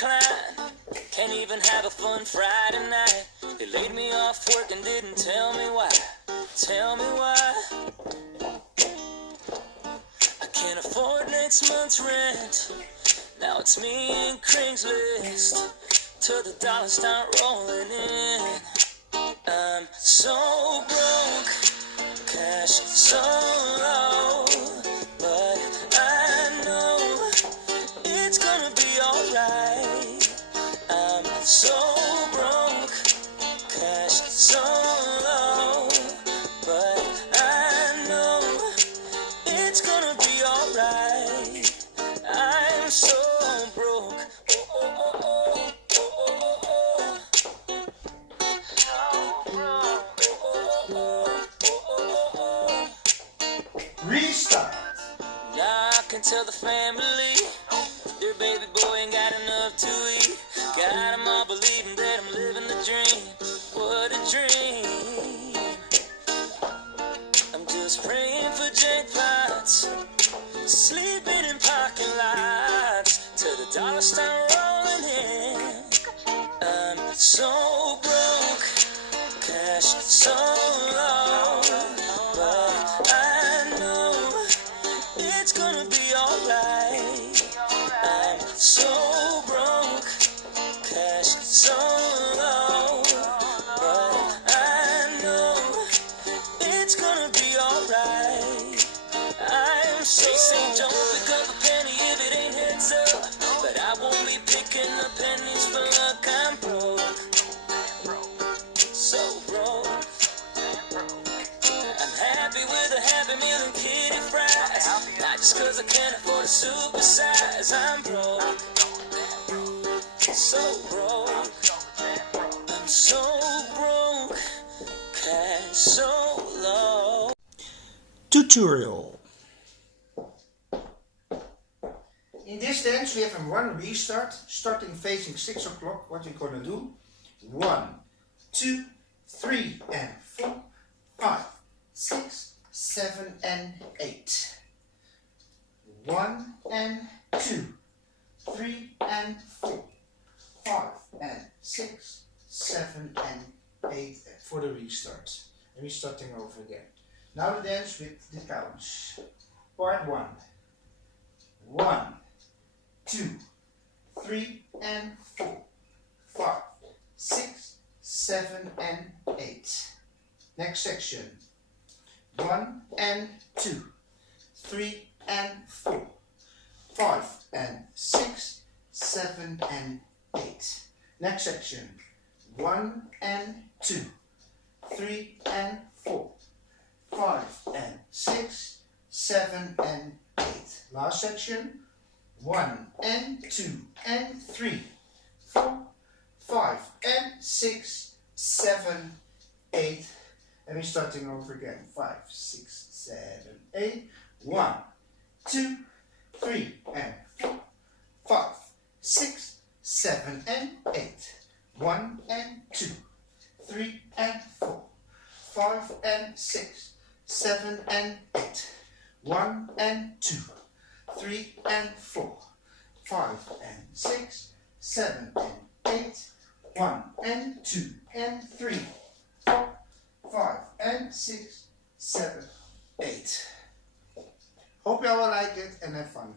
inclined. Can't even have a fun Friday night. They laid me off work and didn't tell me why. Tell me why. I can't afford next month's rent. Now it's me and Craigslist till the dollars start rolling in. I'm so broke, cash so low, but I know it's gonna be alright. I'm so broke, cash so low, but I know it's gonna be alright. I'm so broke. Oh, oh, oh, oh, oh, oh, oh. So broke. Oh, oh, oh, oh, oh. Restart. Now I can tell the family their baby boy ain't got enough to eat. Got them all believing that I'm living the dream. What a dream. I'm just praying for jackpots, sleeping in parking lots till the dollars start rolling in. I'm so broke, cash so low, but I know it's gonna be alright. I'm so broke, cash so low, but I know it's gonna be alright. I'm so they say don't pick up a penny if it ain't heads up, but I won't be picking up pennies for luck. I'm broke, so broke. I'm happy with a Happy Meal and kitty fries, not just cause I can't afford a supersize. I'm broke, so broke. I'm so broke, cash so low. Tutorial. In this dance we have a one restart, starting facing 6 o'clock. What we're gonna do: 1, 2, 3 and 4, 5, 6, 7 and 8. 1 and 2, 3 and 4, 5 and 6, 7 and 8 for the restart. And we're starting over again. Now the dance with the counts. Part 1. 1, 2, 3 and 4, 5, 6, 7 and 8. Next section. 1 and 2, 3 and 4, 5 and 6, 7 and 8. Next section. 1 and 2, 3 and 4, 5 and 6, 7 and 8. Last section. 1 and 2 and 3, 4, 5 and 6, 7, 8. And we're starting over again. 5, 6, 7, 8. 1, 2, 3 and 4, 5, 6, 7 and 8. 1 and 2, 3 and 4, 5 and 6, 7 and 8. 1 and 2, 3 and 4, 5 and 6, 7 and 8. 1 and 2 and 3, 4, 5 and 6, 7, 8. Hope y'all will like it and have fun.